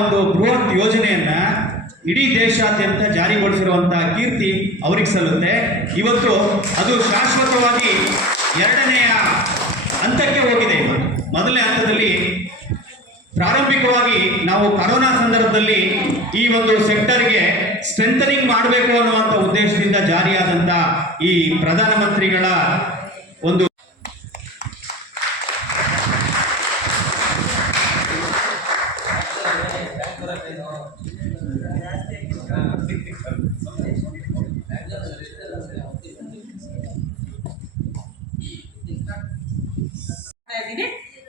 ಒಂದು ಬೃಹತ್ ಯೋಜನೆಯನ್ನ ಇಡೀ ದೇಶಾದ್ಯಂತ ಜಾರಿಗೊಳಿಸಿರುವಂತಹ ಕೀರ್ತಿ ಅವರಿಗೆ ಸಲ್ಲುತ್ತೆ. ಇವತ್ತು ಅದು ಶಾಶ್ವತವಾಗಿ ಎರಡನೆಯ ಹಂತಕ್ಕೆ ಹೋಗಿದೆ. ಮೊದಲನೇ ಹಂತದಲ್ಲಿ ಪ್ರಾರಂಭಿಕವಾಗಿ ನಾವು ಕರೋನಾ ಸಂದರ್ಭದಲ್ಲಿ ಈ ಒಂದು ಸೆಕ್ಟರ್ಗೆ ಸ್ಟ್ರೆಂಥನಿಂಗ್ ಮಾಡಬೇಕು ಅನ್ನುವಂಥ ಉದ್ದೇಶದಿಂದ ಜಾರಿಯಾದಂಥ ಈ ಪ್ರಧಾನಮಂತ್ರಿಗಳ ಒಂದು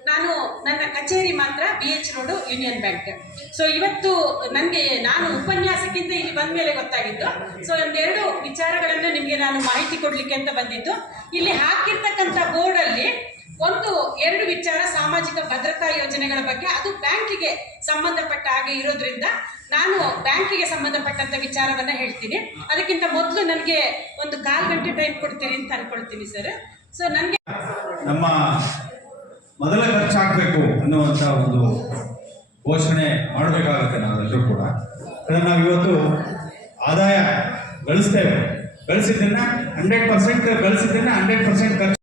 ನಾನು ನನ್ನ ಕಚೇರಿ ಮಾತ್ರ BH road union bank. So ಇವತ್ತು ನಾನು ಉಪನ್ಯಾಸಕ್ಕಿಂತ ಇಲ್ಲಿ ಬಂದ ಮೇಲೆ ಗೊತ್ತಾಗಿದ್ದು. ಸೊ ಒಂದೆರಡು ವಿಚಾರಗಳನ್ನು ನಿಮಗೆ ನಾನು ಮಾಹಿತಿ ಕೊಡಲಿಕ್ಕೆ ಅಂತ ಬಂದಿದ್ದು. ಇಲ್ಲಿ ಹಾಕಿರ್ತಕ್ಕಂಥ ಬೋರ್ಡಲ್ಲಿ ಎರಡು ವಿಚಾರ ಸಾಮಾಜಿಕ ಭದ್ರತಾ ಯೋಜನೆಗಳ ಬಗ್ಗೆ, ಅದು ಬ್ಯಾಂಕಿಗೆ ಸಂಬಂಧಪಟ್ಟ ಹಾಗೆ ಇರೋದ್ರಿಂದ ನಾನು ಬ್ಯಾಂಕಿಗೆ ಸಂಬಂಧಪಟ್ಟಂತ ವಿಚಾರವನ್ನ ಹೇಳ್ತೀನಿ. ಅದಕ್ಕಿಂತ ಮೊದಲು ನನಗೆ ಒಂದು 1/4 ಗಂಟೆ ಟೈಮ್ ಕೊಡ್ತೀರಿ ಅಂತ ಅನ್ಕೊಳ್ತೀನಿ ಸರ್. ಸೊ ನನಗೆ ನಮ್ಮ ಮೊದಲ ಖರ್ಚಾಗಬೇಕು ಅನ್ನುವಂಥ ಒಂದು ಘೋಷಣೆ ಮಾಡಬೇಕಾಗುತ್ತೆ ನಾವೆಲ್ಲರೂ ಕೂಡ. ಅದನ್ನು ನಾವು ಇವತ್ತು ಆದಾಯ ಗಳಿಸ್ತೇವೆ. ಗಳಿಸಿದ್ದನ್ನ 100% ಗಳಿಸಿದ್ದನ್ನ 100% ಖರ್ಚು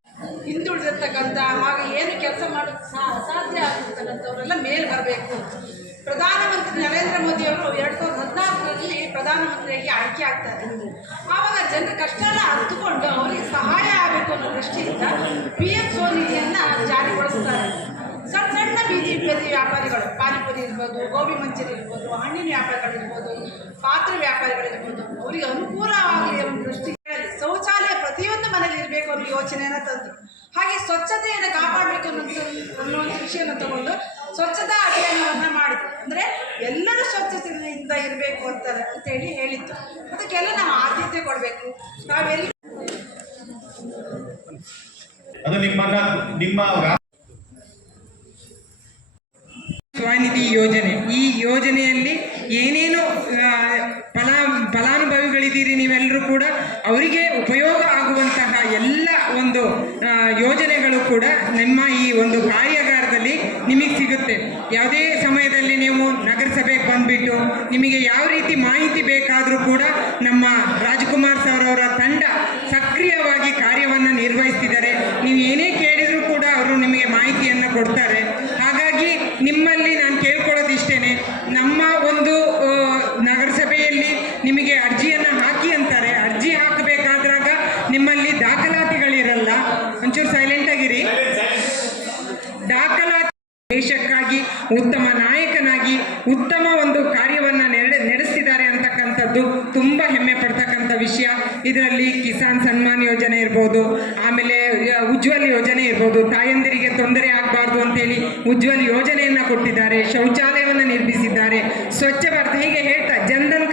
ಹಿಂದುಳಿದಿರ್ತಕ್ಕಂಥ ಹಾಗೆ ಏನು ಕೆಲಸ ಮಾಡೋಕ್ಕೆ ಅಸಾಧ್ಯ ಆಗಿರ್ತಕ್ಕಂಥವರೆಲ್ಲ ಮೇಲೆ ಬರಬೇಕು. ಪ್ರಧಾನಮಂತ್ರಿ ನರೇಂದ್ರ ಮೋದಿ ಅವರು 2014ರಲ್ಲಿ ಪ್ರಧಾನಮಂತ್ರಿಯಾಗಿ ಆಯ್ಕೆ ಆಗ್ತಾರೆ. ಆವಾಗ ಜನರ ಕಷ್ಟ ಎಲ್ಲ ಹತ್ತುಕೊಂಡು ಅವರಿಗೆ ಸಹಾಯ ಆಗಬೇಕು ಅನ್ನೋ ದೃಷ್ಟಿಯಿಂದ PM ಸ್ವನಿಧಿಯನ್ನು ಜಾರಿಗೊಳಿಸ್ತಾರೆ. ಸಣ್ಣ ಸಣ್ಣ ಬೀದಿ ವ್ಯಾಪಾರಿಗಳು, ಪಾನಿಪುರಿ ಇರ್ಬೋದು, ಗೋಬಿ ಮಂಚೂರಿ ಇರ್ಬೋದು, ಹಣ್ಣಿನ ವ್ಯಾಪಾರಿಗಳಿರ್ಬೋದು, ಪಾತ್ರೆ ವ್ಯಾಪಾರಿಗಳಿರ್ಬೋದು, ಅವರಿಗೆ ಅನುಕೂಲವಾಗಿ ಒಂದು ದೃಷ್ಟಿ ಶೌಚಾಲಯ ಪ್ರತಿಯೊಂದು ಮನೇಲಿ ಇರಬೇಕು ಅನ್ನೋ ಯೋಚನೆಯನ್ನು ತಂದರು. ಹಾಗೆ ಸ್ವಚ್ಛತೆಯನ್ನು ಕಾಪಾಡಬೇಕು ಅನ್ನುವಂಥ ವಿಷಯವನ್ನು ತಗೊಂಡು ಸ್ವಚ್ಛತಾ ಅಭಿಯಾನವನ್ನು ಮಾಡಿದ್ರು. ಅಂದರೆ ಎಲ್ಲರೂ ಸ್ವಚ್ಛತೆಯಿಂದ ಇರಬೇಕು ಅಂತೇಳಿ ಹೇಳಿತ್ತು. ಅದಕ್ಕೆಲ್ಲ ನಾವು ಆದ್ಯತೆ ಕೊಡಬೇಕು. ನಾವೆಲ್ಲ ಅದು ನಿಮ್ಮ ಸ್ವನಿಧಿ ಯೋಜನೆ, ಈ ಯೋಜನೆಯಲ್ಲಿ ಏನೇನು ಫಲಾನುಭವಿಗಳಿದ್ದೀರಿ ನೀವೆಲ್ಲರೂ ಕೂಡ ಅವರಿಗೆ ಉಪಯೋಗ ಆಗುವಂತಹ ಎಲ್ಲ ಒಂದು ಯೋಜನೆಗಳು ಕೂಡ ನಿಮ್ಮ ಈ ಒಂದು ಕಾರ್ಯಾಗಾರದಲ್ಲಿ ನಿಮಗೆ ಸಿಗುತ್ತೆ. ಯಾವುದೇ ಸಮಯದಲ್ಲಿ ನೀವು ನಗರಸಭೆಗೆ ಬಂದುಬಿಟ್ಟು ನಿಮಗೆ ಯಾವ ರೀತಿ ಮಾಹಿತಿ ಬೇಕಾದರೂ ಕೂಡ ನಮ್ಮ ರಾಜ್ಕುಮಾರ್ ಸರ್ ಅವರ ತಂಡ ಸಕ್ರಿಯವಾಗಿ ಕಾರ್ಯವನ್ನು ನಿರ್ವಹಿಸ್ತಿದ್ದಾರೆ. ನೀವು ಏನೇ ಕೇಳಿದರೂ ಕೂಡ ಅವರು ನಿಮಗೆ ಮಾಹಿತಿಯನ್ನು ಕೊಡ್ತಾರೆ. ಹಾಗಾಗಿ ನಿಮ್ಮಲ್ಲಿ ನಾನು ಕೇಳ್ಕೊಳ್ಳೋದಿಷ್ಟೇನೆ, ನಮ್ಮ ಒಂದು ನಗರಸಭೆಯಲ್ಲಿ ನಿಮಗೆ ಅರ್ಜಿಯನ್ನು ಹಾಕಿ ಅಂತಾರೆ. ಅರ್ಜಿ ಹಾಕಬೇಕಾದ್ರಾಗ ನಿಮ್ಮಲ್ಲಿ ದಾಖಲಾತಿಗಳಿರಲ್ಲ. ಒಂಚೂರು ಸೈಲೆಂಟ್ ಆಗಿರಿ. ದಾಖಲಾತಿ ದೇಶಕ್ಕಾಗಿ ಉತ್ತಮ ನಾಯಕನಾಗಿ ಉತ್ತಮ ಒಂದು ಕಾರ್ಯವನ್ನು ನಡೆಸ್ತಿದ್ದಾರೆ ಅಂತಕ್ಕಂಥದ್ದು ತುಂಬ ಹೆಮ್ಮೆ ಪಡ್ತಕ್ಕಂಥ ವಿಷಯ. ಇದರಲ್ಲಿ ಕಿಸಾನ್ ಸನ್ಮಾನ್ ಯೋಜನೆ ಇರ್ಬೋದು, ಆಮೇಲೆ ಉಜ್ವಲ್ ಯೋಜನೆ ಇರ್ಬೋದು, ತಾಯಂದಿರಿಗೆ ತೊಂದರೆ ಆಗಬಾರ್ದು ಅಂತೇಳಿ ಉಜ್ವಲ್ ಯೋಜನೆಯನ್ನು ಕೊಟ್ಟಿದ್ದಾರೆ, ಶೌಚಾಲಯವನ್ನು ನಿರ್ಮಿಸಿದ್ದಾರೆ, ಸ್ವಚ್ಛ ಭಾರತ ಹೀಗೆ ಹೇಳ್ತಾ ಜನ್ಧನ್